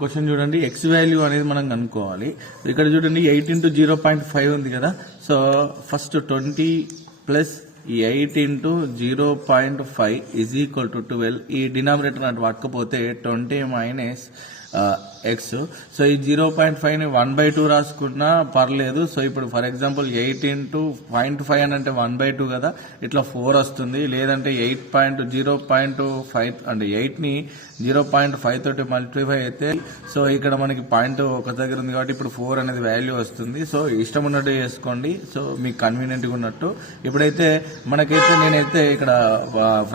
Question చూడండి, X value అనేది మనం కనుక్కోవాలి. ఇక్కడ చూడండి 8 into 0.5 ఉంది కదా. So first 20 plus 8 into 0.5 is equal to 12. ఈ డినామినేటర్ అటు పట్టుకపోతే 20 మైనస్ ఎక్స్. సో ఈ 0.5ని 1/2 రాసుకున్నా పర్లేదు. సో ఇప్పుడు ఫర్ ఎగ్జాంపుల్ 8 into 0.5 అని అంటే 1/2 కదా, ఇట్లా 4 వస్తుంది. లేదంటే 8.0.5 అంటే 8ని 0.5 తోటి మల్టిప్లై అయితే సో ఇక్కడ మనకి పాయింట్ ఒక దగ్గర ఉంది కాబట్టి ఇప్పుడు 4 అనేది వాల్యూ వస్తుంది. సో ఇష్టం ఉన్నట్టు చేసుకోండి, సో మీకు కన్వీనియంట్గా ఉన్నట్టు. ఇప్పుడైతే మనకైతే నేనైతే ఇక్కడ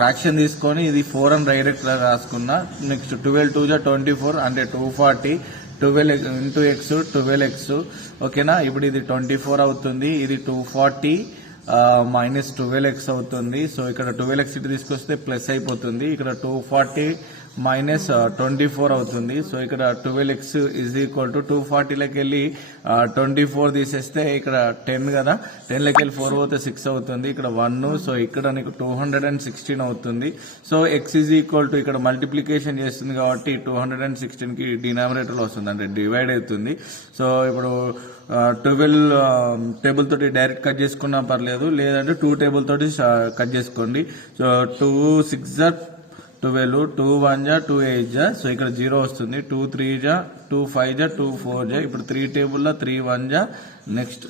ఫ్రాక్షన్ తీసుకొని ఇది 4 అని డైరెక్ట్ రాసుకున్నా. నెక్స్ట్ 12 2 24 అంటే 240, 12 into x 12x. ఓకేనా, ఇప్పుడు ఇది 24 అవుతుంది, ఇది 240 మైనస్ 12x అవుతుంది. సో ఇక్కడ 12x ఇటు తీసుకొస్తే ప్లస్ అయిపోతుంది. ఇక్కడ 240 మైనస్ 24 అవుతుంది. సో ఇక్కడ 12x ఈజ్ ఈక్వల్ టు 240లోకి వెళ్ళి 24 తీసేస్తే ఇక్కడ 10 కదా, 10లోకి వెళ్ళి 4 పోతే 6 అవుతుంది. ఇక్కడ 1. సో ఇక్కడ నీకు 216 అవుతుంది. So x is equal to ఇక్కడ మల్టిప్లికేషన్ చేస్తుంది కాబట్టి 216కి డినామినేటర్లో వస్తుంది, అంటే డివైడ్ అవుతుంది. సో ఇప్పుడు 12 టేబుల్ తోటి డైరెక్ట్ కట్ చేసుకున్నా పర్లేదు, లేదంటే 2 టేబుల్ తోటి కట్ చేసుకోండి. సో 2 6 12, 2 1 2 8. సో ఇక్కడ 0 వస్తుంది. 2 3 2 5 2 4. ఇప్పుడు 3 టేబుల్లో 3 1. నెక్స్ట్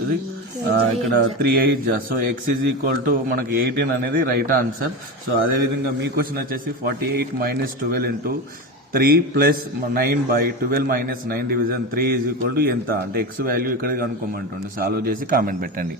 ఇక్కడ 3 8. So X is equal to మనకి 18 అనేది రైట్ ఆన్సర్. సో అదేవిధంగా మీ క్వశ్చన్ వచ్చేసి 48 minus 12 into 3 plus 9/12 minus 9 division 3 is equal to ఎంత అంటే ఎక్స్ వాల్యూ ఇక్కడ కనుక్కోమంటుండే. సాల్వ్ చేసి కామెంట్ పెట్టండి.